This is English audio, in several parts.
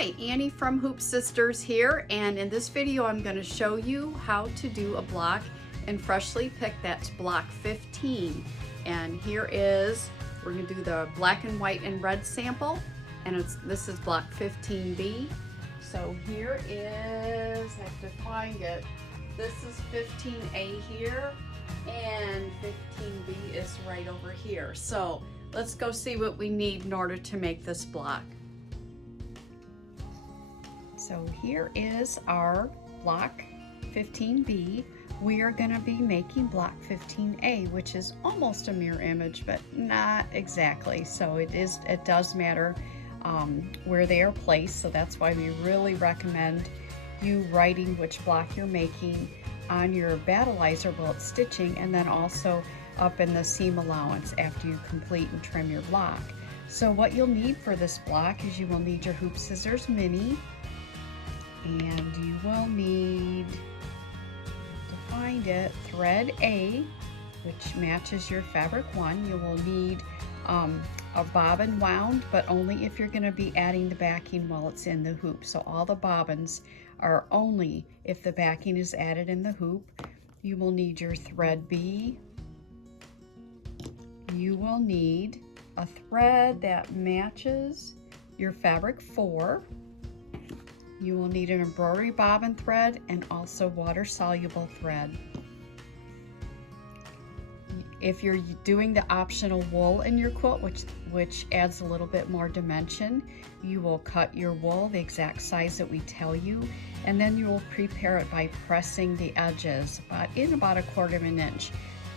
Hi, Annie from Hoop Sisters here, and in this video I'm going to show you how to do a block in Freshly Picked. That's block 15. And here is, we're going to do the black and white and red sample, and this is block 15B. So here is, I have to find it, this is 15A here, and 15B is right over here. So let's go see what we need in order to make this block. So here is our block 15B. We are going to be making block 15A, which is almost a mirror image, but not exactly. So it does matter where they are placed. So that's why we really recommend you writing which block you're making on your battleizer while it's stitching, and then also up in the seam allowance after you complete and trim your block. So what you'll need for this block is you will need your Hoop Scissors Mini, and you will need, to find it, thread A, which matches your fabric 1. You will need a bobbin wound, but only if you're going to be adding the backing while it's in the hoop. So all the bobbins are only if the backing is added in the hoop. You will need your thread B. You will need a thread that matches your fabric 4. You will need an embroidery bobbin thread and also water-soluble thread. If you're doing the optional wool in your quilt, which adds a little bit more dimension, you will cut your wool the exact size that we tell you, and then you will prepare it by pressing the edges in about 1/4 of an inch,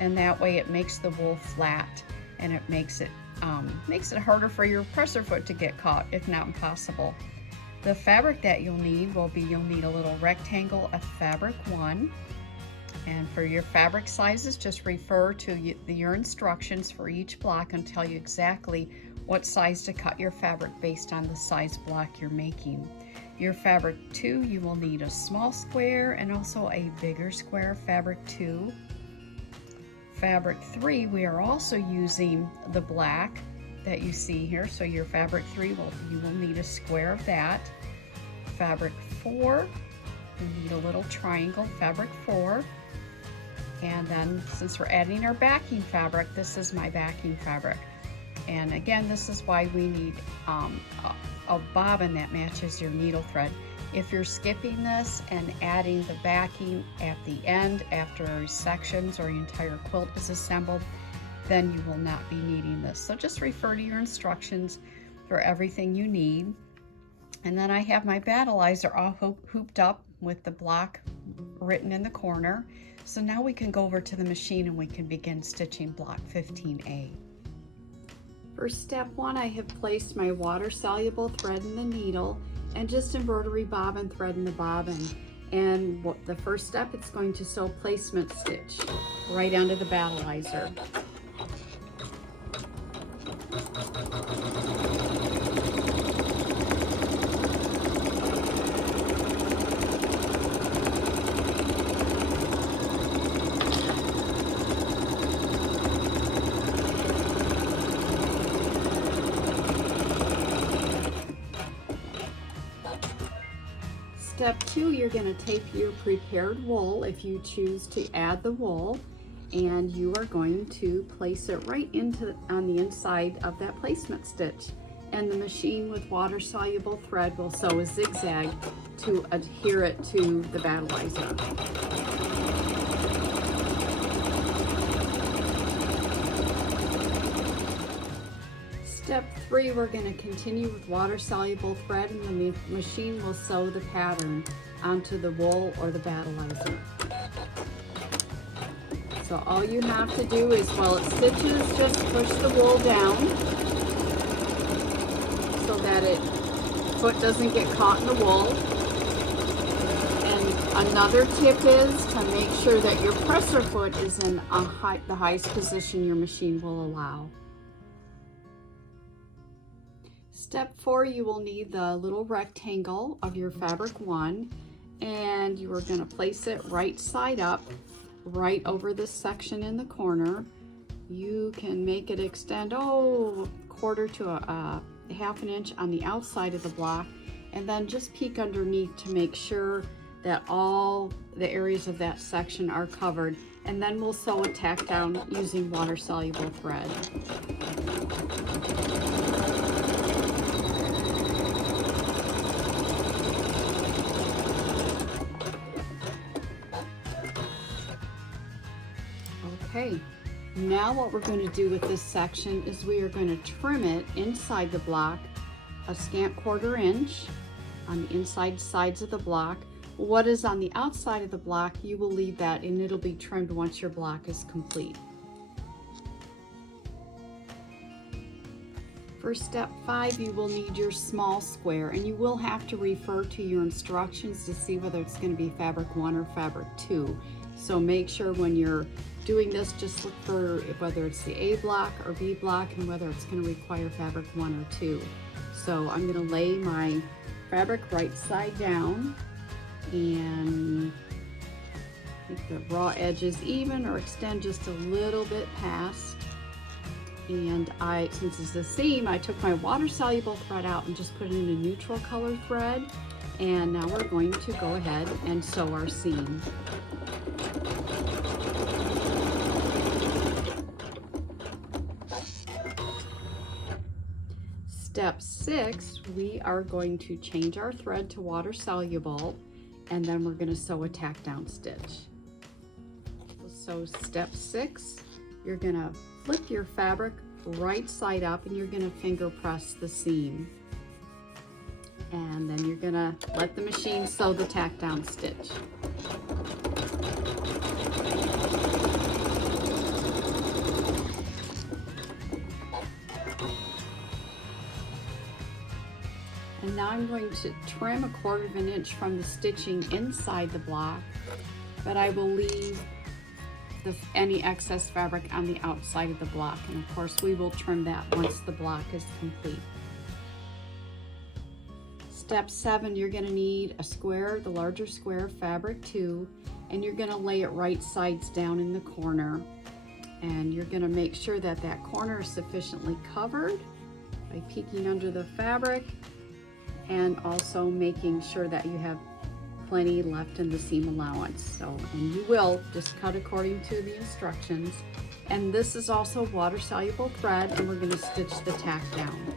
and that way it makes the wool flat, and it makes it harder for your presser foot to get caught, if not impossible. The fabric that you'll need you'll need a little rectangle of fabric 1. And for your fabric sizes, just refer to your instructions for each block and tell you exactly what size to cut your fabric based on the size block you're making. Your fabric 2, you will need a small square and also a bigger square, fabric 2. Fabric 3, we are also using the black that you see here, so your fabric 3, you will need a square of that. Fabric 4, you need a little triangle, fabric 4. And then since we're adding our backing fabric, this is my backing fabric. And again, this is why we need a bobbin that matches your needle thread. If you're skipping this and adding the backing at the end after sections or your entire quilt is assembled, then you will not be needing this. So just refer to your instructions for everything you need. And then I have my battleizer all hooped up with the block written in the corner. So now we can go over to the machine and we can begin stitching block 15A. For step 1, I have placed my water-soluble thread in the needle and just embroidery bobbin thread in the bobbin. And the first step, it's going to sew placement stitch right onto the battleizer. Step 2, you're going to take your prepared wool, if you choose to add the wool, and you are going to place it right on the inside of that placement stitch. And the machine with water-soluble thread will sew a zigzag to adhere it to the battleizer. Step 3, we're going to continue with water-soluble thread, and the machine will sew the pattern onto the wool or the battleizer. So all you have to do is, while it stitches, just push the wool down so that foot doesn't get caught in the wool. And another tip is to make sure that your presser foot is in the highest position your machine will allow. Step 4, you will need the little rectangle of your fabric 1, and you are going to place it right side up, right over this section in the corner. You can make it extend, 1/4 to a 1/2 inch on the outside of the block, and then just peek underneath to make sure that all the areas of that section are covered, and then we'll sew a tack down using water-soluble thread. Okay, now what we're going to do with this section is we are going to trim it inside the block a scant 1/4 inch on the inside sides of the block. What is on the outside of the block, you will leave that and it'll be trimmed once your block is complete. For step 5, you will need your small square, and you will have to refer to your instructions to see whether it's going to be fabric 1 or fabric 2. So make sure when you're doing this, just look for whether it's the A block or B block and whether it's going to require fabric 1 or 2. So I'm going to lay my fabric right side down and make the raw edges even or extend just a little bit past. And since it's a seam, I took my water-soluble thread out and just put it in a neutral color thread. And now we're going to go ahead and sew our seam. Step 6, we are going to change our thread to water-soluble, and then we're going to sew a tack down stitch. So step 6, you're going to flip your fabric right side up and you're going to finger press the seam. And then you're going to let the machine sew the tack down stitch. And now I'm going to trim 1/4 inch from the stitching inside the block, but I will leave any excess fabric on the outside of the block, and of course we will trim that once the block is complete. Step 7, you're going to need a square, the larger square, fabric 2, and you're going to lay it right sides down in the corner, and you're going to make sure that that corner is sufficiently covered by peeking under the fabric and also making sure that you have plenty left in the seam allowance. So, and you will just cut according to the instructions. And this is also water-soluble thread, and we're going to stitch the tack down.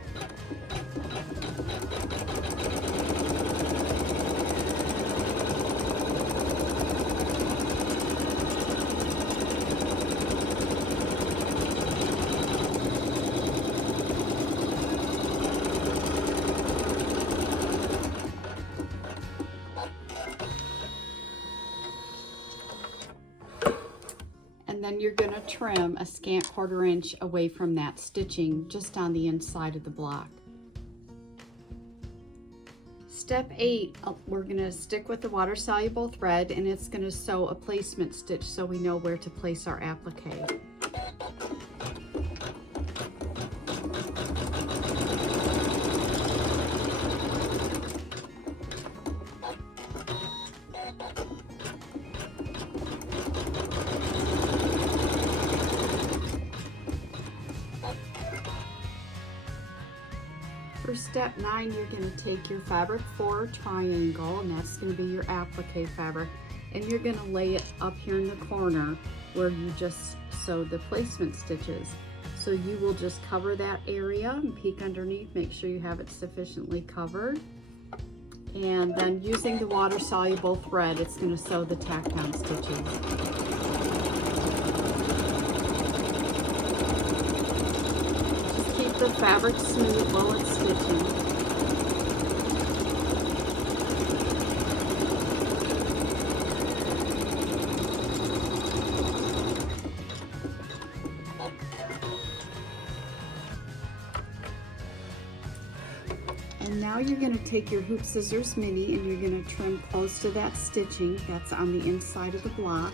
And then you're going to trim a scant 1/4 inch away from that stitching just on the inside of the block. Step 8, we're going to stick with the water-soluble thread, and it's going to sew a placement stitch so we know where to place our applique. For step 9, you're going to take your fabric 4 triangle, and that's going to be your applique fabric, and you're going to lay it up here in the corner where you just sewed the placement stitches. So you will just cover that area and peek underneath, make sure you have it sufficiently covered. And then using the water-soluble thread, it's going to sew the tack down stitches. The fabric smooth while it's stitching. And now you're going to take your hoop scissors mini and you're going to trim close to that stitching that's on the inside of the block.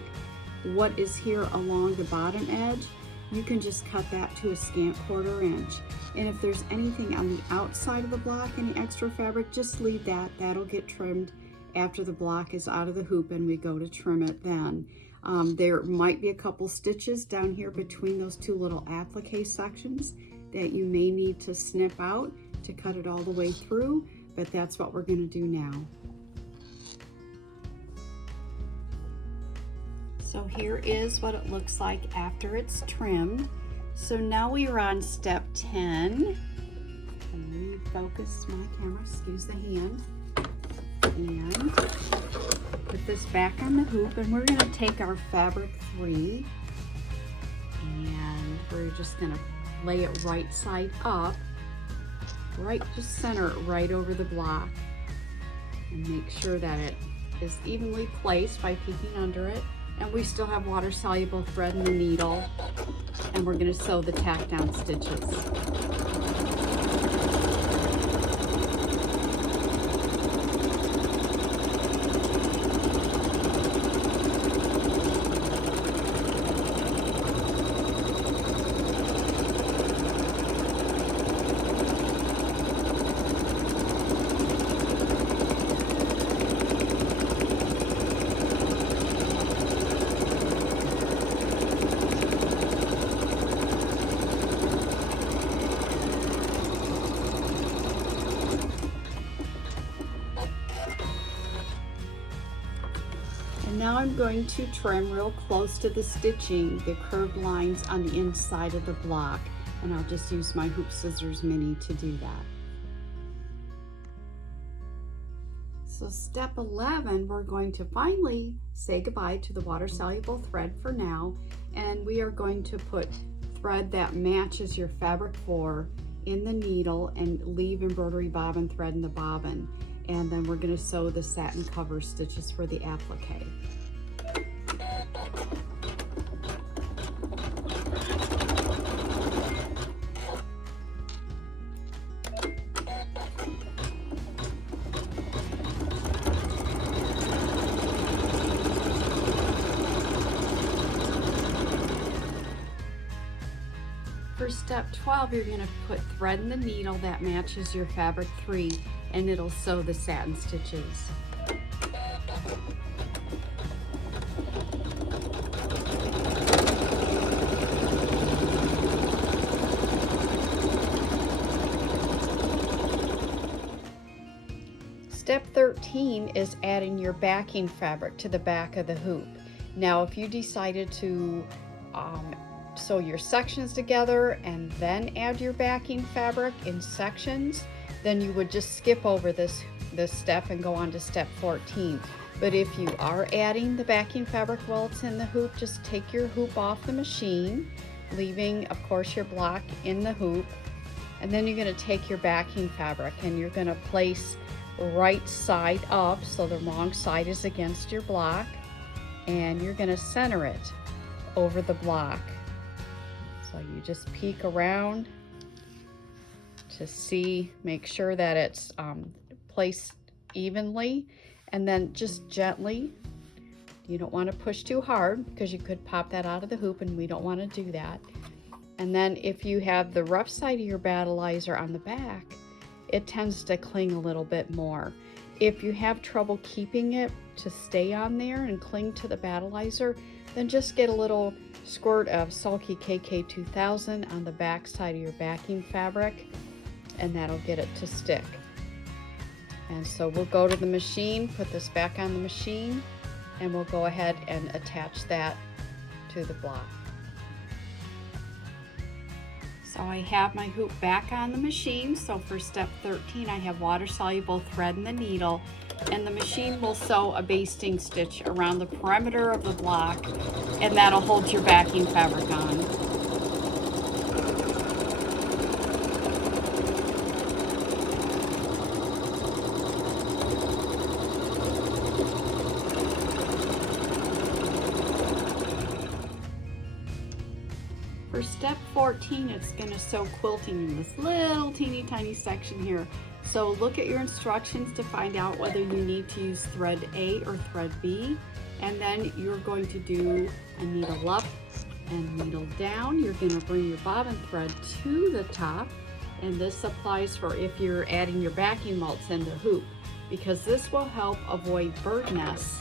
What is here along the bottom edge, you can just cut that to a scant 1/4 inch. And if there's anything on the outside of the block, any extra fabric, just leave that. That'll get trimmed after the block is out of the hoop and we go to trim it then. There might be a couple stitches down here between those two little applique sections that you may need to snip out to cut it all the way through. but that's what we're going to do now. So here is what it looks like after it's trimmed. So now we are on step 10. Let me focus my camera, excuse the hand. And put this back on the hoop, and we're going to take our fabric 3 and we're just going to lay it right side up, right, just center it right over the block, and make sure that it is evenly placed by peeking under it. And we still have water soluble thread in the needle, and we're going to sew the tack down stitches. Now I'm going to trim real close to the stitching, the curved lines on the inside of the block, and I'll just use my Hoop Scissors Mini to do that. So step 11, we're going to finally say goodbye to the water soluble thread for now, and we are going to put thread that matches your fabric 4 in the needle and leave embroidery bobbin thread in the bobbin. And then we're going to sew the satin cover stitches for the applique. For step 12, you're going to put thread in the needle that matches your fabric 3, and it'll sew the satin stitches. Step 13 is adding your backing fabric to the back of the hoop. Now, if you decided to sew your sections together and then add your backing fabric in sections, then you would just skip over this step and go on to step 14. But if you are adding the backing fabric while it's in the hoop, just take your hoop off the machine, leaving, of course, your block in the hoop. And then you're going to take your backing fabric and you're going to place right side up so the wrong side is against your block, and you're going to center it over the block. So you just peek around to see, make sure that it's placed evenly, and then just gently, you don't want to push too hard because you could pop that out of the hoop, and we don't want to do that. And then if you have the rough side of your battleizer on the back, it tends to cling a little bit more. If you have trouble keeping it to stay on there and cling to the battleizer, then just get a little squirt of Sulky KK2000 on the back side of your backing fabric, and that'll get it to stick. And so we'll go to the machine, put this back on the machine, and we'll go ahead and attach that to the block. So I have my hoop back on the machine. So for step 13, I have water soluble thread in the needle, and the machine will sew a basting stitch around the perimeter of the block, and that'll hold your backing fabric on. For step 14, it's going to sew quilting in this little teeny tiny section here. So look at your instructions to find out whether you need to use thread A or thread B. And then you're going to do a needle up and needle down. You're going to bring your bobbin thread to the top. And this applies for if you're adding your backing mults in the hoop, because this will help avoid bird nests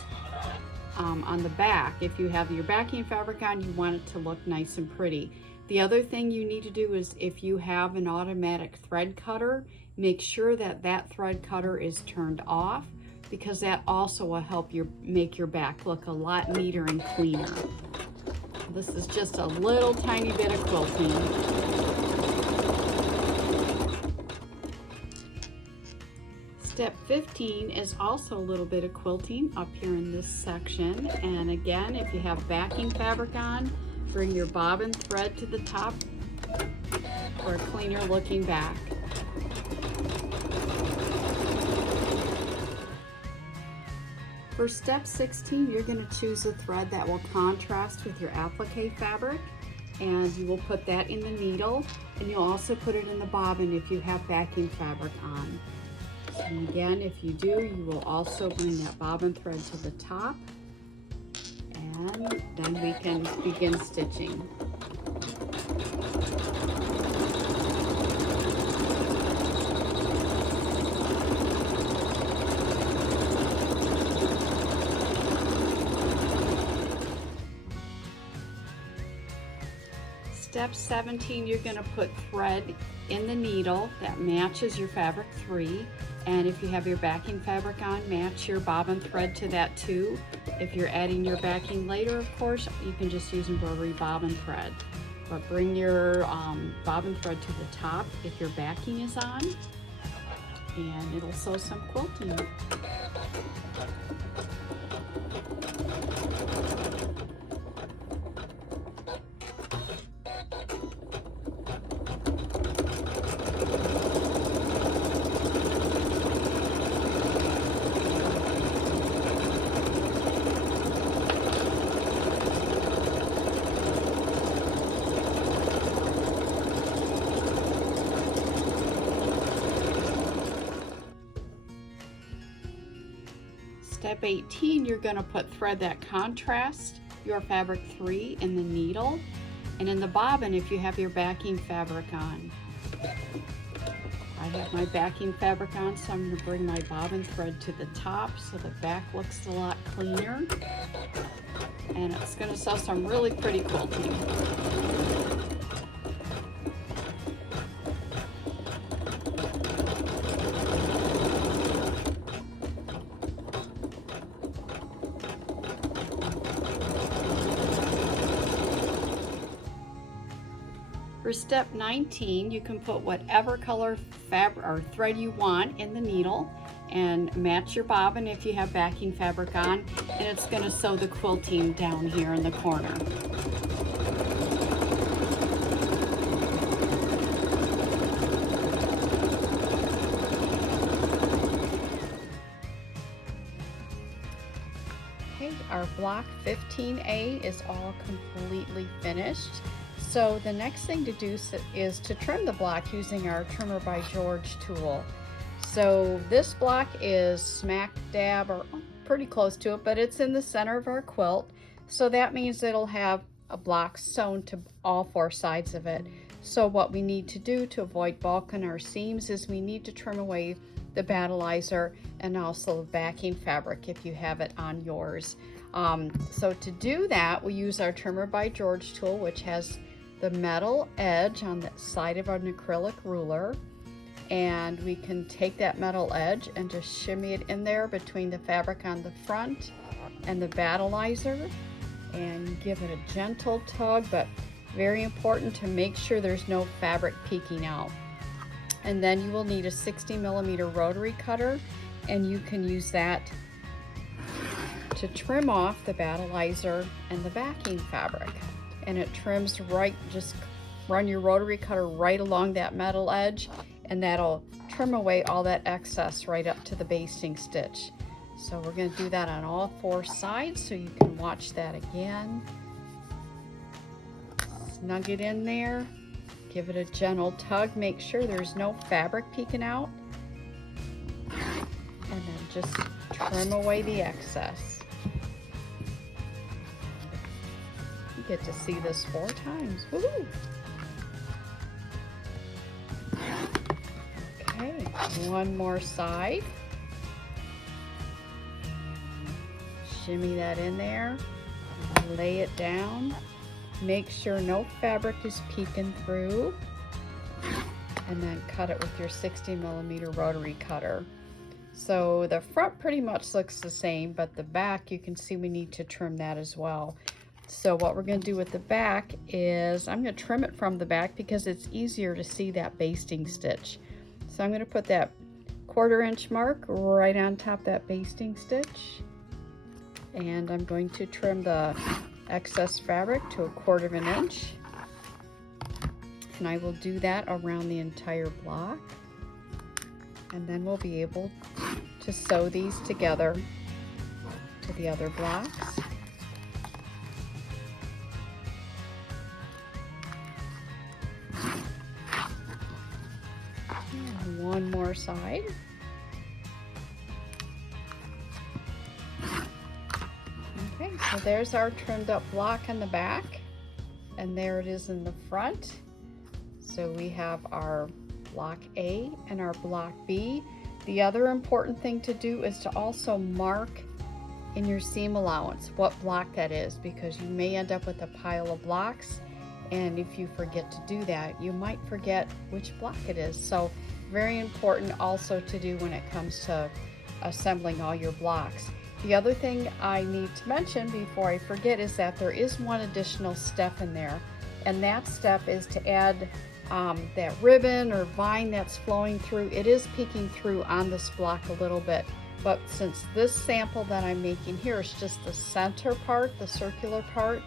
on the back. If you have your backing fabric on, you want it to look nice and pretty. The other thing you need to do is, if you have an automatic thread cutter, Make sure that that thread cutter is turned off, because that also will help make your back look a lot neater and cleaner. This is just a little tiny bit of quilting. Step 15 is also a little bit of quilting up here in this section. And again, if you have backing fabric on, bring your bobbin thread to the top for a cleaner looking back. For step 16, you're going to choose a thread that will contrast with your applique fabric, and you will put that in the needle, and you'll also put it in the bobbin if you have backing fabric on. So again, if you do, you will also bring that bobbin thread to the top, and then we can begin stitching. Step 17, you're going to put thread in the needle that matches your fabric 3, and if you have your backing fabric on, match your bobbin thread to that too. If you're adding your backing later, of course, you can just use embroidery bobbin thread, but bring your bobbin thread to the top if your backing is on, and it'll sew some quilting. Step 18, you're going to put thread that contrasts your fabric 3 in the needle, and in the bobbin if you have your backing fabric on. I have my backing fabric on, so I'm going to bring my bobbin thread to the top so the back looks a lot cleaner, and it's going to sew some really pretty quilting. For step 19, you can put whatever color fabric or thread you want in the needle and match your bobbin if you have backing fabric on, and it's going to sew the quilting down here in the corner. Okay, our block 15A is all completely finished. So the next thing to do is to trim the block using our Trimmer by George tool. So this block is smack dab or pretty close to it, but it's in the center of our quilt. So that means it'll have a block sewn to all 4 sides of it. So what we need to do to avoid bulking our seams is we need to trim away the battleizer and also the backing fabric if you have it on yours. So to do that, we use our Trimmer by George tool, which has the metal edge on the side of an acrylic ruler, and we can take that metal edge and just shimmy it in there between the fabric on the front and the battleizer and give it a gentle tug, but very important to make sure there's no fabric peeking out. And then you will need a 60mm rotary cutter, and you can use that to trim off the battleizer and the backing fabric. And it trims right, just run your rotary cutter right along that metal edge, and that'll trim away all that excess right up to the basting stitch. So we're going to do that on all 4 sides, so you can watch that again. Snug it in there, give it a gentle tug, make sure there's no fabric peeking out, and then just trim away the excess. Get to see this 4 times. Woo! Okay, one more side. Shimmy that in there. Lay it down. Make sure no fabric is peeking through. and then cut it with your 60mm rotary cutter. So the front pretty much looks the same, but the back, you can see we need to trim that as well. So what we're going to do with the back is I'm going to trim it from the back because it's easier to see that basting stitch. So I'm going to put that 1/4 inch mark right on top of that basting stitch, and I'm going to trim the excess fabric to 1/4 inch, and I will do that around the entire block, and then we'll be able to sew these together to the other blocks. One more side. Okay, so there's our trimmed up block in the back, and there it is in the front. So we have our block A and our block B. The other important thing to do is to also mark in your seam allowance what block that is, because you may end up with a pile of blocks, and if you forget to do that, you might forget which block it is. So very important also to do when it comes to assembling all your blocks. The other thing I need to mention before I forget is that there is one additional step in there, and that step is to add that ribbon or vine that's flowing through. It is peeking through on this block a little bit, but since this sample that I'm making here is just the center part, the circular part,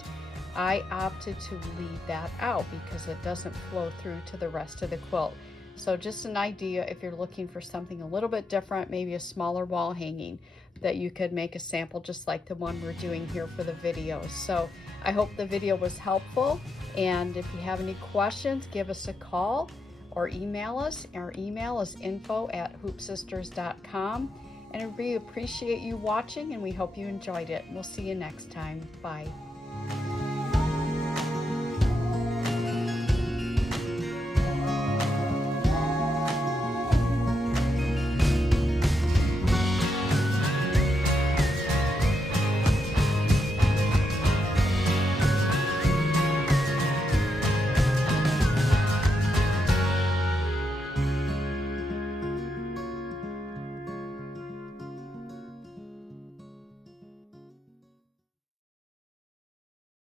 I opted to leave that out because it doesn't flow through to the rest of the quilt. So just an idea if you're looking for something a little bit different, maybe a smaller wall hanging, that you could make a sample just like the one we're doing here for the video. So I hope the video was helpful, and if you have any questions, give us a call or email us. Our email is info@hoopsisters.com, and we appreciate you watching, and we hope you enjoyed it. We'll see you next time. Bye.